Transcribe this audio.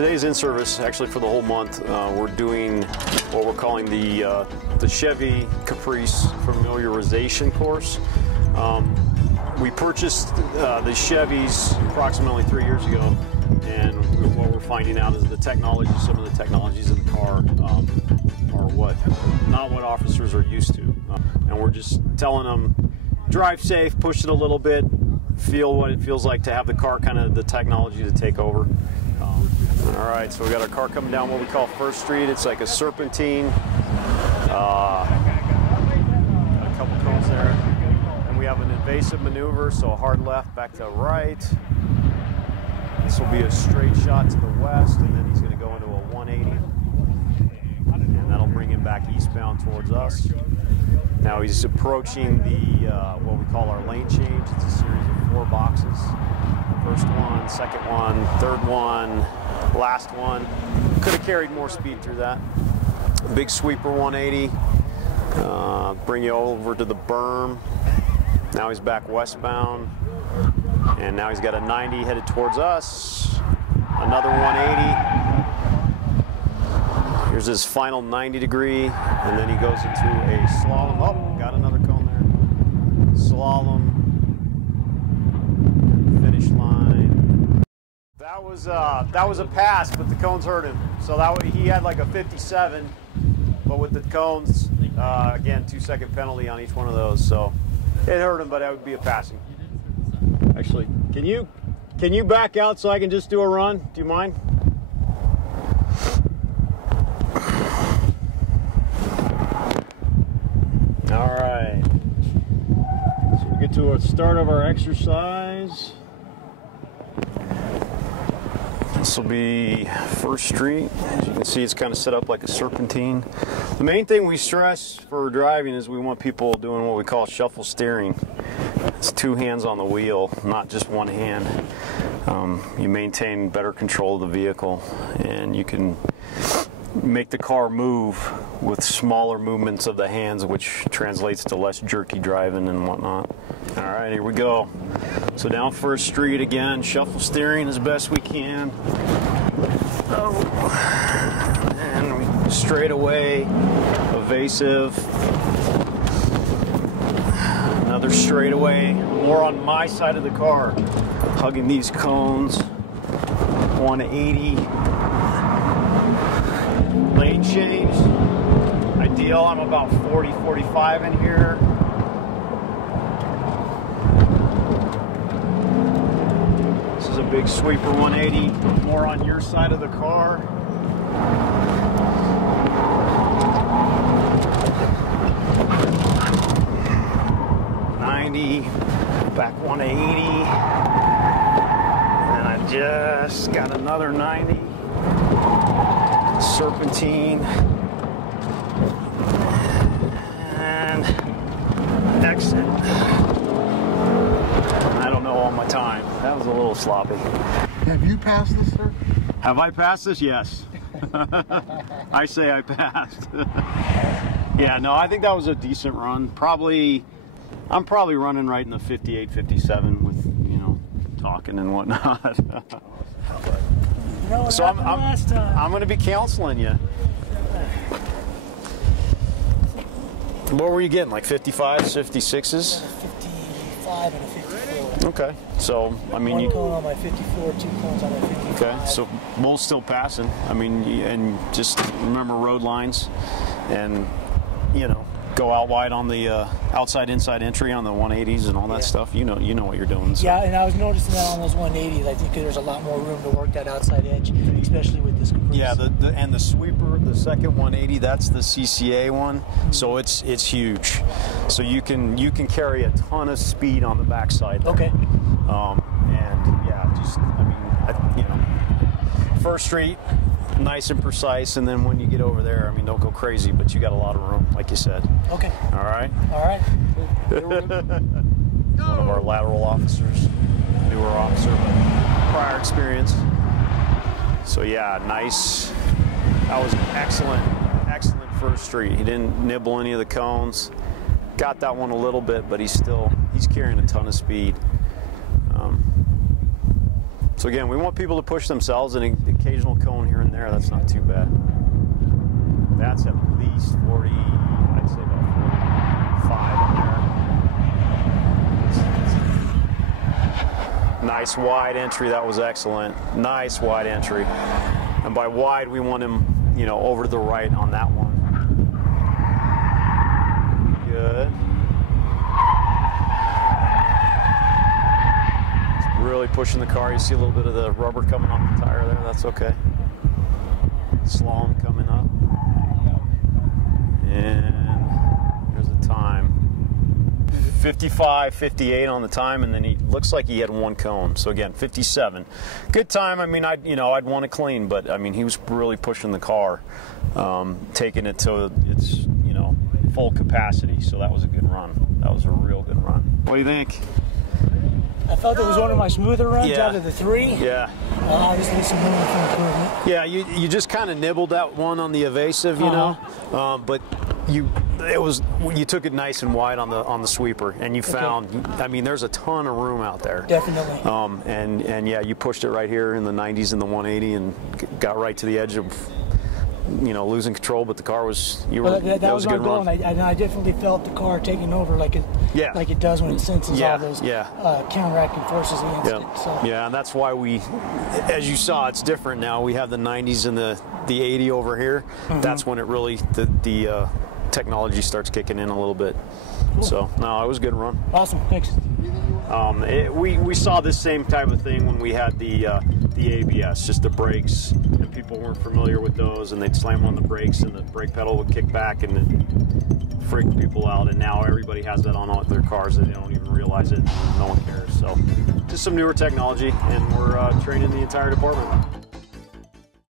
today's in-service, actually for the whole month, we're doing what we're calling the Chevy Caprice familiarization course. We purchased the Chevys approximately 3 years ago, and what we're finding out is the technology, some of the technologies in the car are not what officers are used to. And we're just telling them, drive safe, push it a little bit, feel what it feels like to have the car, kind of the technology to take over. All right, so we got our car coming down what we call First Street. It's like a serpentine. Got a couple cones there. And we have an invasive maneuver, so a hard left, back to right. This will be a straight shot to the west, and then he's going to go into a 180. And that'll bring him back eastbound towards us. Now he's approaching the what we call our lane change. It's a series of 4 boxes. First one, second one, third one, last one. Could have carried more speed through that. Big sweeper 180. Bring you over to the berm. Now he's back westbound. And now he's got a 90 headed towards us. Another 180. Here's his final 90 degree. And then he goes into a slalom. Oh, got another cone there. Slalom. Finish line. That was a pass, but the cones hurt him. So he had like a 57, but with the cones, again, 2-second penalty on each one of those. So it hurt him, but that would be a passing. Actually, can you back out so I can just do a run? Do you mind? All right. So we get to a start of our exercise. This will be First Street. As you can see, it's kind of set up like a serpentine. The main thing we stress for driving is we want people doing what we call shuffle steering. It's 2 hands on the wheel, not just 1 hand. You maintain better control of the vehicle, and you can make the car move with smaller movements of the hands, which translates to less jerky driving and whatnot. All right, here we go. So down First Street again, shuffle steering as best we can. Oh. And straight away, evasive. Another straightaway, more on my side of the car, hugging these cones. 180. Lane change. Ideal, I'm about 40, 45 in here. This is a big sweeper 180, more on your side of the car. Back 180, and I just got another 90. Serpentine, and exit. I don't know all my time. That was a little sloppy. Have you passed this, sir? Have I passed this? Yes. I say I passed. Yeah, no, I think that was a decent run. I'm probably running right in the 58, 57 with, talking and whatnot. So I'm going to be counseling you. What were you getting, like 55s, 56s? 55 and a 54. Okay, so I mean, one cone on my 54, 2 cones on my 55. Okay, so both still passing. I mean, and just remember road lines, and go out wide on the outside-inside entry on the 180s and all that stuff. You know what you're doing. So. Yeah, and I was noticing that on those 180s. I think there's a lot more room to work that outside edge, especially with this Caprice. Yeah, and the sweeper, the second 180, that's the CCA one. So it's huge. So you can carry a ton of speed on the backside there. Okay. And yeah, First Street, nice and precise, and then when you get over there, don't go crazy, but you got a lot of room, like you said. Okay. All right. All right. One of our lateral officers, newer officer, but prior experience. So yeah, nice. That was excellent First Street. He didn't nibble any of the cones. Got that one a little bit, but he's carrying a ton of speed. So again, we want people to push themselves, and an occasional cone here and there, that's not too bad. That's at least 40, I'd say about 45 in there. Nice wide entry, that was excellent. Nice wide entry. And by wide, we want him, you know, over to the right on that one. Good. It's really pushing the car. You see a little bit of the rubber coming off the tire there. That's okay. Slalom coming up. And here's the time. 55, 58 on the time, and then he looks like he had one cone. So again, 57. Good time. I mean, I'd want it clean, but I mean, he was really pushing the car, taking it to its, you know, full capacity. So that was a good run. That was a real good run. What do you think? I felt it was one of my smoother runs out of the three. Yeah. Obviously some room for improvement. Yeah, you just kind of nibbled that one on the evasive, you know, but you took it nice and wide on the sweeper, and you found, I mean, there's a ton of room out there. Definitely. And yeah, you pushed it right here in the 90s and the 180, and got right to the edge of, you know, losing control, but the car was, that was a good run. I definitely felt the car taking over like it does when it senses all those counteracting forces against it. So. Yeah, and that's why we, as you saw, it's different now. We have the 90s and the 80 over here. That's when it really, the technology starts kicking in a little bit. Cool. So, no, it was a good run. Awesome, thanks. We saw this same type of thing when we had the ABS, just the brakes, and people weren't familiar with those, and they'd slam on the brakes, and the brake pedal would kick back, and it freaked people out. And now everybody has that on all their cars, and they don't even realize it. No one cares. So, just some newer technology, and we're training the entire department.